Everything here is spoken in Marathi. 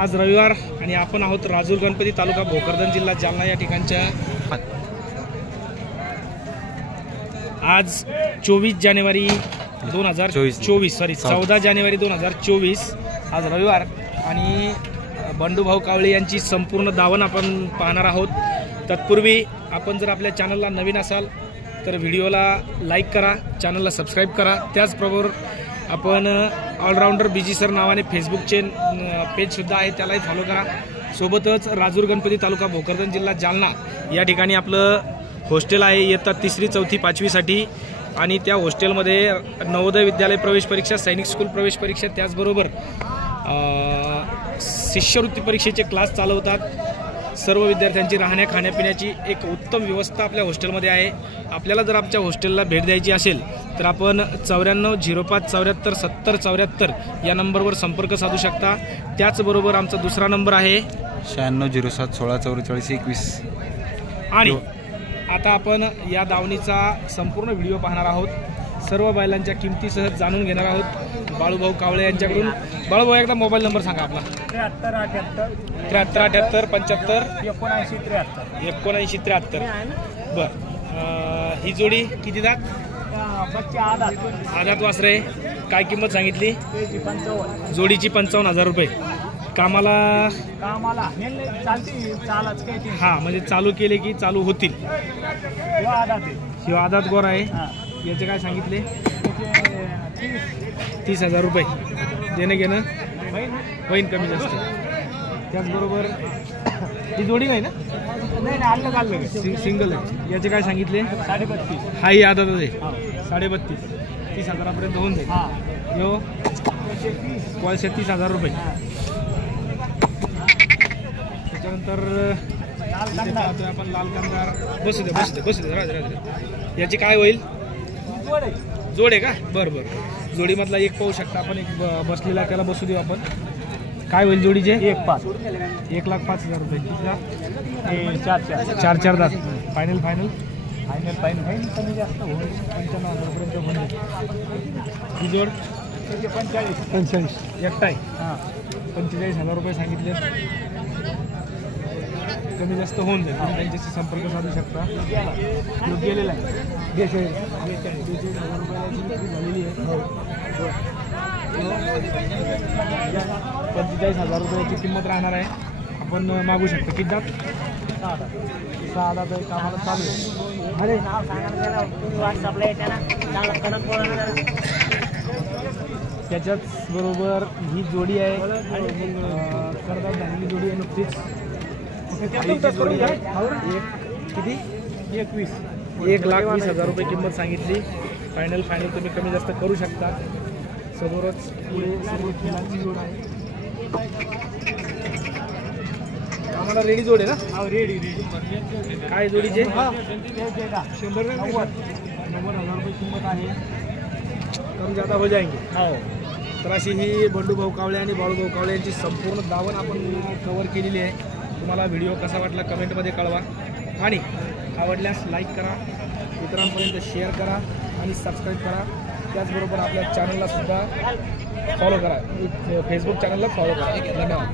आज रविवार आणि आपण आहोत राजूर गणपती तालुका भोकरदन जिल्हा जालना या ठिकाणच्या। आज 24 जानेवारी 2024 सॉरी 14 जानेवारी 2024 आज रविवार आणि बंडूभाऊ कावळे यांची संपूर्ण दावण आपण पाहणार आहोत। तत्पूर्वी आपण जर आपल्या चॅनलला नवीन असाल तर व्हिडिओला लाईक करा, चॅनलला सबस्क्राईब करा। त्याचबरोबर आपण ऑलराऊंडर बीजी सर नावाने फेसबुकचे पेजसुद्धा आहे, त्यालाही फॉलो करा। सोबतच राजूर गणपती तालुका भोकरदन जिल्हा जालना या ठिकाणी आपलं हॉस्टेल आहे इयत्ता 3री 4थी 5वीसाठी आणि त्या हॉस्टेलमध्ये नवोदय विद्यालय प्रवेश परीक्षा, सैनिक स्कूल प्रवेश परीक्षा, त्याचबरोबर शिष्यवृत्ती परीक्षेचे क्लास चालवतात। सर्व विद्यार्थ्यांची राहण्या खाण्यापिण्याची एक उत्तम व्यवस्था आपल्या हॉस्टेलमध्ये आहे। आपल्याला जर आमच्या हॉस्टेलला भेट द्यायची असेल तर आपण 94 05 74 70 74 या नंबरवर संपर्क साधू शकता। त्याचबरोबर आमचा दुसरा नंबर आहे 96 07 16 44 21। आणि आता आपण या दावणीचा संपूर्ण व्हिडिओ पाहणार आहोत। सर्व बैलांच्या किमतीसह जाणून घेणार आहोत बाळूभाऊ कावळे यांच्याकडून। बाळूभाऊ एकदा मोबाईल नंबर सांगा आपला। 73 78 75 79 73। बर, ही जोडी किती दात? आधात वासरे। काय किंमत सांगितली? जोडीची 55,000 रुपये। कामाला हा म्हणजे चालू केले की चालू होतील। शिवा आधात गोर आहे। याचे काय सांगितले? 30,000 रुपये। देणं घेणं होईन कमी जास्त। त्याचबरोबर ही जोडी नाही ना, सिंगल आहे। याचे काय सांगितले? 32,500। हाही आधात आहे 32,500। 30,000पर्यंत होऊन जाईल। यो कॉल 30,000 रुपये। त्याच्यानंतर आपण लाल कामगार बसू दे। याची काय होईल? जोड आहे का? बरं बरं, जोडीमधला एक पाहू शकता आपण, एक बसलेला त्याला बसू देऊ आपण। काय होईल जोडीचे? 1,05,000 रुपये। किती? 4 दात। फायनल कमी जास्त होईल 95,000पर्यंत होईल। ही जोड 45 एकटा आहे। 45,000 रुपये सांगितले, कमी जास्त होऊन जाईल। तुम्ही त्यांच्याशी संपर्क साधू शकता। गेलेला आहे 42,000 झालेली आहे। 45,000 रुपयाची किंमत राहणार आहे। आपण मागू शकतो। किती दात? 6 दात आहे। कामाला चालू आहे। अरे त्याच्याच बरोबर ही जोडी आहे, करदात झालेली जोडी आहे नुकतीच। जोडी आहे किती? 1,20,000 रुपये किंमत सांगितली। फायनल तुम्ही कमी जास्त करू शकता। समोरच पुढे सर्व खेळांची जोड आहे। आम्हाला रेडी जोड आहे ना? रेडी। काय जोडीचे? 90,000 रुपये किंमत आहे। कम ज़्यादा हो जाएंगे। हो, तर अशी ही बंडूभाऊ कावळे आणि बाळूभाऊ कावळे यांची संपूर्ण दावण आपण कव्हर केलेली आहे। तुम्हाला व्हिडिओ कसा वाटला कमेंटमध्ये कळवा आणि आवडल्यास लाईक करा, इतरांपर्यंत शेअर करा आणि सबस्क्राईब करा। त्याचबरोबर आपल्या चॅनलला सुद्धा फॉलो करा, फेसबुक चॅनलला फॉलो करा। धन्यवाद।